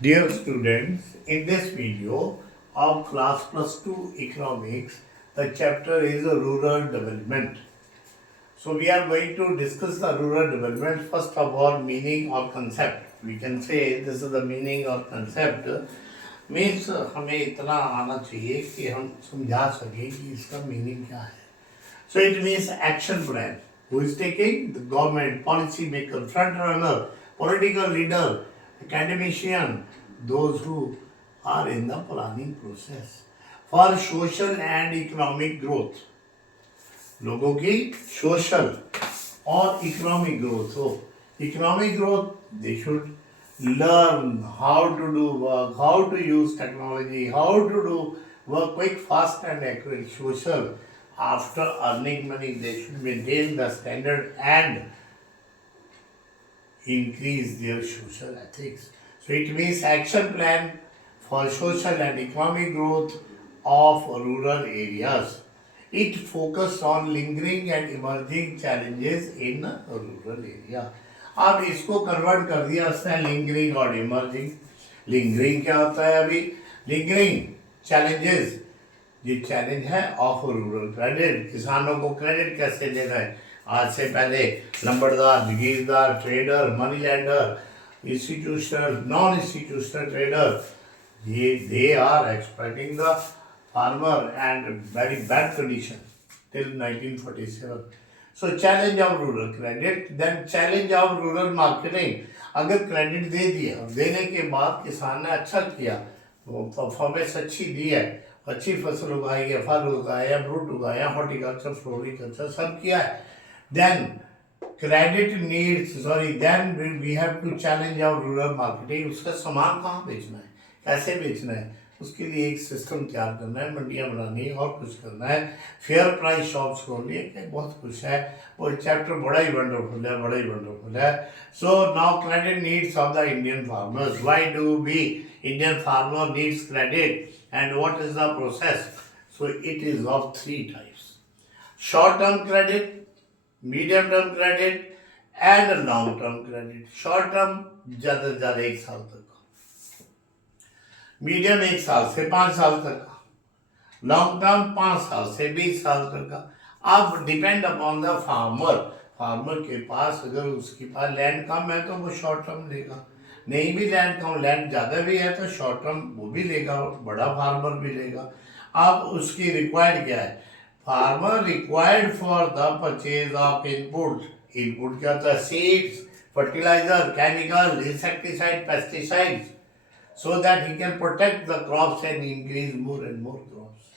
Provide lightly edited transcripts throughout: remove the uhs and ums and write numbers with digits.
Dear students, in this video of class plus 2 economics, the chapter is rural development. So we are going to discuss the rural development. First of all, meaning or concept. We can say this is the meaning or concept. Means हमें इतना आना चाहिए कि हम समझा सकें कि इसका मीनिंग क्या है. So it means action plan. Who is taking? The government, policy maker, front runner, political leader, academician, those who are in the planning process for social and economic growth. लोगों की social और economic growth हो. Economic growth, they should learn how to do work, how to use technology, how to do work quick, fast and accurate. Social, after earning money, they should maintain the standard and increase their social ethics. So it means action plan for social and economic growth of rural areas. It focused on lingering and emerging challenges in rural area. अब इसको convert कर दिया उसने lingering और emerging. Lingering क्या होता है? अभी लिंगरिंग चैलेंजेस, ये चैलेंज है ऑफ रूरल क्रेडिट. किसानों को क्रेडिट कैसे देना है? आज से पहले lambardar, jagirdar, trader, money lender, institutional, non institutional trader, they are exploiting the farmer and very bad condition till 1947. So challenge of rural credit, then challenge of rural marketing. अगर credit दे दिया, देने के बाद किसान ने अच्छा किया, परफॉर्मेंस अच्छी दी है, अच्छी फसल उगाई है, फल उगाया, फ्रूट उगाया, हॉर्टिकल्चर, फ्लोरिकल्चर सब किया है, then credit needs then we have to challenge our rural marketing. उसका सामान कहाँ बेचना है, कैसे बेचना है, उसके लिए एक सिस्टम तैयार करना है, मंडियाँ बनानी है और कुछ करना है, फेयर प्राइस शॉप्स खोलनी है, बहुत कुछ है. वो चैप्टर बड़ा ही वंडरफुल है, बड़ा ही वंडरफुल है. So now credit needs of the Indian farmers. Why do we Indian farmer needs credit and what is the process? So it is of three types: short term credit, medium term credit and long term credit. Short term ज़्यादा से ज़्यादा एक साल तक का, medium 1 साल से 5 साल तक का, लॉन्ग टर्म 5 साल से 20 साल तक का. अब depend upon the farmer. Farmer के पास अगर उसके पास लैंड कम है तो वो शॉर्ट टर्म लेगा, नहीं भी लैंड कम, लैंड ज़्यादा भी है तो शॉर्ट टर्म वो भी लेगा, बड़ा फार्मर भी लेगा. अब उसकी रिक्वायर्ड क्या है? Farmer required for the purchase of input. Input क्या होता है? Seeds, fertilizer, chemical, insecticide, pesticides, so that he can protect the crops and increase more and more crops.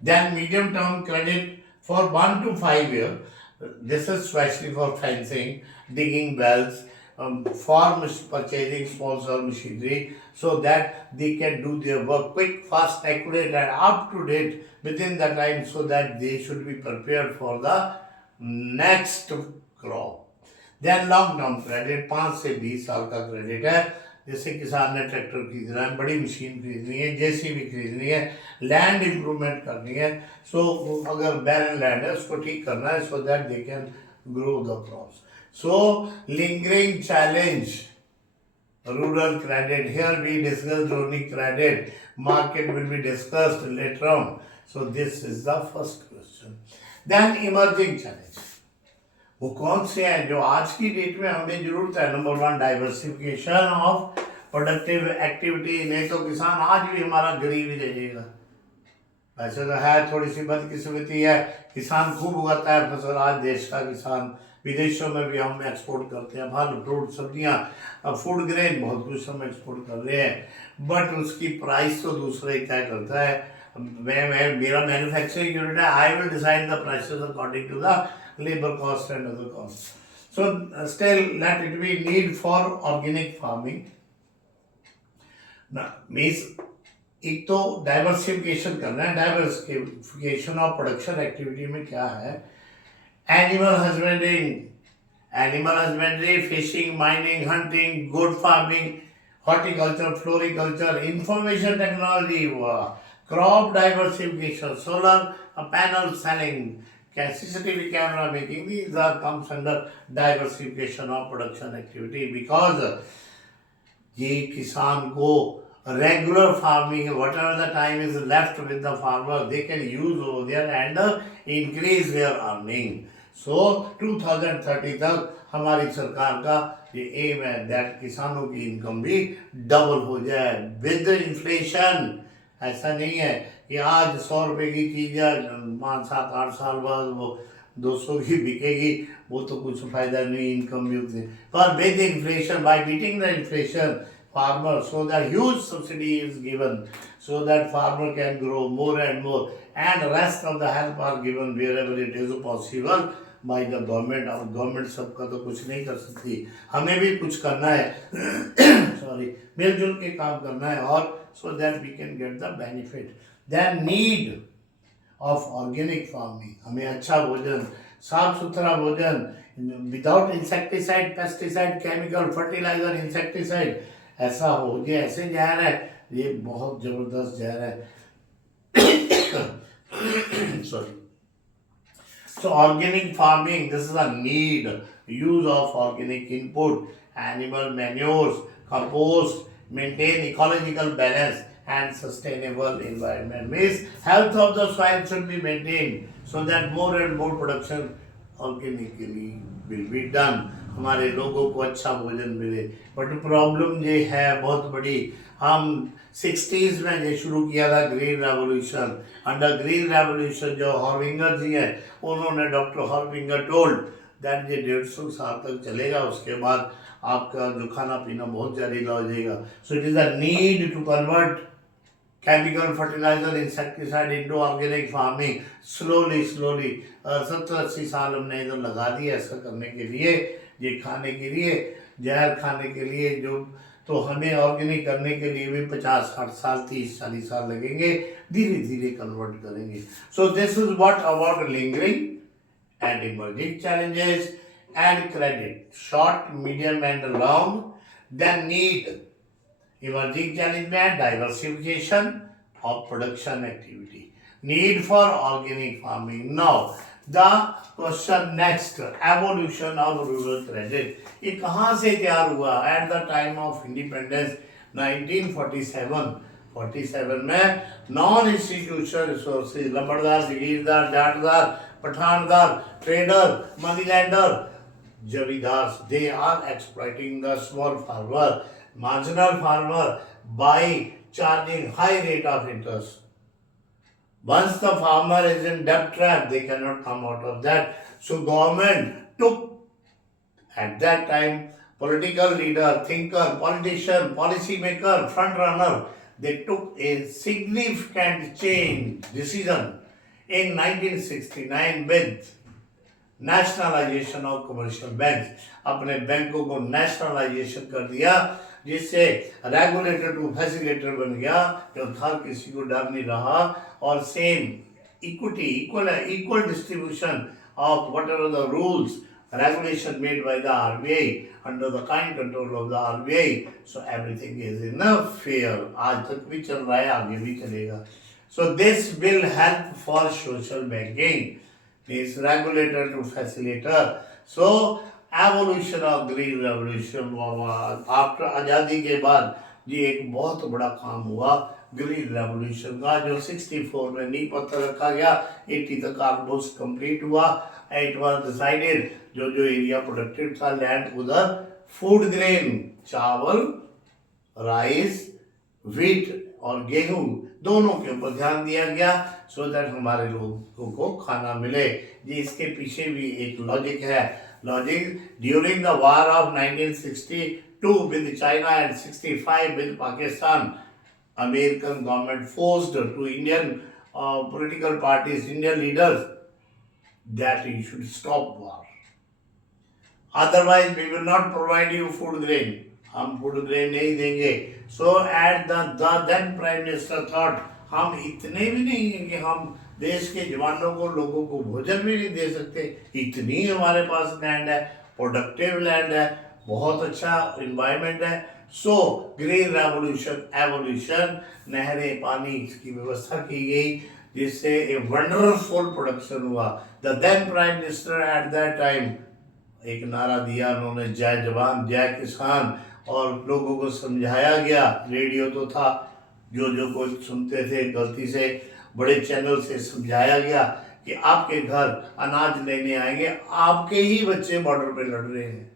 Then medium term credit for 1 to 5 years. This is especially for fencing, digging wells, farm purchasing small scale machinery, so that they can do their work quick, fast, accurate, and up to date within the time, so that they should be prepared for the next crop. Then long term credit, 5 से 20 साल का credit है. जैसे किसान ने tractor खरीदना है, बड़ी मशीन खरीदनी है, जेसीबी खरीदनी है, लैंड इम्प्रूवमेंट करनी है. सो अगर बैरन लैंड है उसको ठीक करना है, so that they can grow the crops. So lingering challenge rural credit. Here we discussed only credit. Market will be discussed later on. So this is the first question. Then emerging challenge. वो कौन से हैं जो आज की date में हमें जरूरत है? Number 1, diversification of productive activity. नहीं तो किसान आज भी हमारा गरीब ही रहेगा. वैसे तो है, थोड़ी सी बदकिस्मती है, किसान खूब उगाता है फसल. आज देश का किसान विदेशों में भी हम एक्सपोर्ट करते हैं, फल, फ्रूट, सब्जियां, फूड ग्रेन, बहुत कुछ हम एक्सपोर्ट कर रहे हैं. बट उसकी प्राइस तो दूसरा ही तय करता है. मैं मेरा मैन्युफैक्चरिंग यूनिट है, I will decide the prices according to the labor cost and other costs. So still let it be need for organic farming. Now means एक तो डाइवर्सिफिकेशन करना है. डाइवर्सिफिकेशन ऑफ प्रोडक्शन एक्टिविटी में क्या है? Animal husbandry, fishing, mining, hunting, good farming, horticulture, floriculture, information technology, crop diversification, solar panel selling, CCTV camera making, these are comes under diversification of production activity, because ये किसान को regular farming, whatever the time is left with the farmer, they can use over there and increase their earning. So 2030 तक हमारी सरकार का ये M है that किसानों की इनकम भी डबल हो जाए विद इन्फ्लेशन। ऐसा नहीं है कि आज 100 रुपए की चीज है 5 7 8 साल बाद वो 200 की बिकेगी, वो तो कुछ फायदा नहीं, इनकम भी उतनी। पर with inflation, bye beating the inflation farmer, so that huge subsidy is given so that farmer can grow more and more, and rest of the help are given wherever it is possible by the government। और government सबका तो कुछ नहीं कर सकती, हमें भी कुछ करना है सॉरी मिलजुल के काम करना है, और so that we can get the benefit। then need of organic farming, हमें अच्छा भोजन, साफ सुथरा भोजन, without insecticide, pesticide, chemical, fertilizer, insecticide, ऐसा हो गया, ऐसे जहर है, ये बहुत जबरदस्त जहर है sorry. So organic farming, this is a need, use of organic input, animal manures, compost, maintain ecological balance and sustainable environment, means health of the soil should be maintained so that more and more production organically will be done, हमारे लोगों को अच्छा भोजन मिले। But problem ये है बहुत बड़ी, हम 60s में ये शुरू किया था green revolution. Under green revolution जो हॉर्विंगर जी हैं, उन्होंने डॉक्टर हॉर्विंगर टोल्ड दैट ये 150 साल तक चलेगा, उसके बाद आपका जो खाना पीना बहुत जहरीला हो जाएगा। So it is a need to convert chemical fertilizer insecticide into organic farming slowly 70-80 साल हमने इधर लगा दिए ऐसा करने के लिए, ये खाने के लिए, जहर खाने के लिए जो, तो हमें ऑर्गेनिक करने के लिए भी 50-60 साल 30-40 साल लगेंगे, धीरे धीरे कन्वर्ट करेंगे। So this is what about lingering and emerging challenges and credit, short medium and long. Then need, emerging challenge में diversification of production activity, need for organic farming। Now the question next, evolution of rural credit, ये कहाँ से तैयार हुआ? At the time of independence 1947 में non institutional resources, lambardar, jagirdar, जाटदार, पठानदार, trader, money lender, zamindar, they are exploiting the small farmer, marginal farmer by charging high rate of interest। Once the farmer is in debt trap, they cannot come out of that। So government took, at that time, political leader, thinker, politician, policy maker, front runner, they took a significant change decision in 1969 with nationalisation of commercial bank. अपने बैंकों को nationalisation कर दिया, जिससे regulator to facilitator बन गया, जो हर किसी को डर नहीं रहा, और same equity, equal distribution of what ever the rules regulation made by the RBI under the kind control of the RBI, so everything is in a fair। आज तक भी चल रहा है, आगे भी चलेगा। So this will help for social banking, means regulator to facilitator। So evolution of green revolution after आज़ादी के बाद ये एक बहुत बड़ा काम हुआ ग्रीन रेवोल्यूशन का, जो 64 में नींव पत्थर रखा गया, 80 तक ऑलमोस्ट कंप्लीट हुआ। इट वाज डिसाइडेड जो एरिया प्रोडक्टिव था लैंड, उधर फूड ग्रेन, चावल, राइस, व्हीट और गेहूं दोनों के ऊपर ध्यान दिया गया, सो दैट हमारे लोगों को खाना मिले। जी इसके पीछे भी एक लॉजिक है। Logic, during the war of 1962 with China and 65 with Pakistan, American government forced to Indian political parties, Indian leaders, that you should stop war. Otherwise, we will not provide you food grain. हम food grain नहीं देंगे। So at the then Prime Minister thought, हम इतने भी नहीं हैं कि हम देश के जवानों को, लोगों को भोजन भी नहीं दे सकते। इतनी हमारे पास लैंड है, प्रोडक्टिव लैंड है, बहुत अच्छा इन्वायरमेंट है। सो ग्रीन रेवोल्यूशन, एवोल्यूशन, नहरें, पानी की व्यवस्था की गई, जिससे ए वंडरफुल प्रोडक्शन हुआ। The then prime minister at that time एक नारा दिया उन्होंने, जय जवान जय किसान, और लोगों को समझाया गया, रेडियो तो था, जो जो कोई सुनते थे गलती से, बड़े चैनल से समझाया गया कि आपके घर अनाज लेने आएंगे, आपके ही बच्चे बॉर्डर पे लड़ रहे हैं,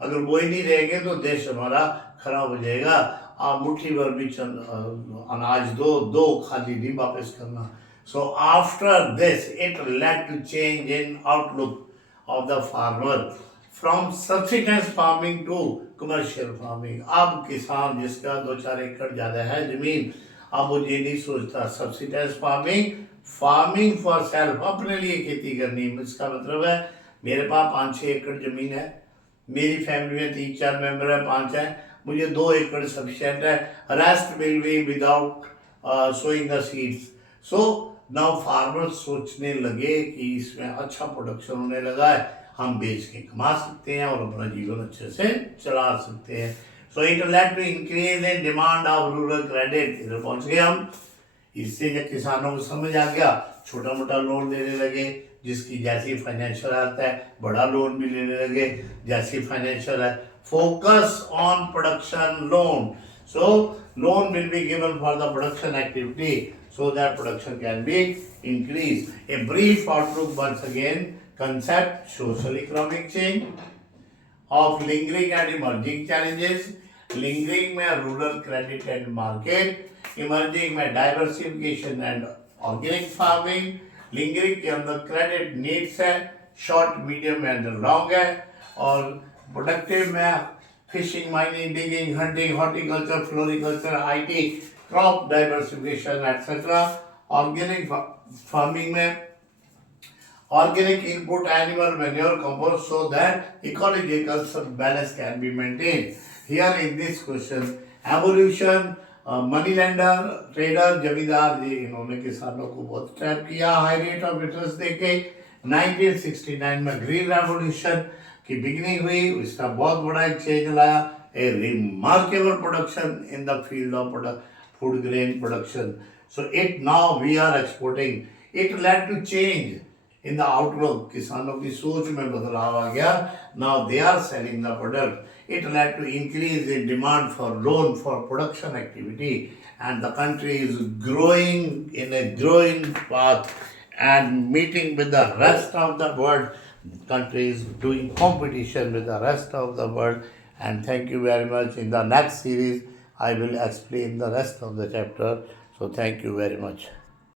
अगर वो ही नहीं रहेंगे तो देश हमारा खराब हो जाएगा, आप मुट्ठी भर भी अनाज दो खाली नहीं वापस करना. So after this, it led to change in outlook of the farmer from subsistence farming to commercial farming. अब किसान जिसका 2-4 एकड़ ज़्यादा है ज़मीन, अब वो ये नहीं सोचता सब्सिडेंस फार्मिंग फॉर सेल्फ, अपने लिए खेती करनी. इसका मतलब है मेरे पास 5-6 एकड़ ज़मीन है, मेरी फैमिली में 3-4 मेंबर है, 5 है, मुझे 2 एकड़ सफिशिएंट है, rest will be without sowing the seeds. So now farmer सोचने लगे कि इसमें अच्छा प्रोडक्शन होने लगा है, हम बेच के कमा सकते हैं और अपना जीवन अच्छे से चला सकते हैं. So it led to increase in demand of rural credit. इधर पहुंच गए हम. इससे जब किसानों को समझ आ गया, छोटा मोटा लोन लेने लगे, जिसकी जैसी फाइनेंशियल हेल्थ है, बड़ा लोन भी लेने लगे जैसी फाइनेंशियल है. Focus on production loan. So loan will be given for the production activity so that production can be increased. A brief outlook once again. Concept: social economic change of lingering and emerging challenges. Lingering में rural credit and market, emerging में diversification and organic farming. Lingering के अंदर credit needs है, short, medium and long है, और productive में fishing, mining, digging, hunting, horticulture, floriculture, IT, crop diversification etcetera. Organic farming में organic input, animal manure, compost, so that ecological balance can be maintain. Here in this question evolution, money lender, trader, zamindar ji, इन्होंने किसानों को बहुत trap किया high rate of interest देके. 1969 में green revolution की beginning हुई, इसका बहुत बड़ा एक चेंज लाया. ए remarkable production in the field of food grain production. So it now we are exporting. It led to change in the outlook. किसानों की सोच में बदलाव आ गया. Now they are selling the product. It led to increase in demand for loan for production activity, and the country is growing in a growing path and meeting with the rest of the world. Country is doing competition with the rest of the world. And thank you very much. In the next series I will explain the rest of the chapter. So thank you very much.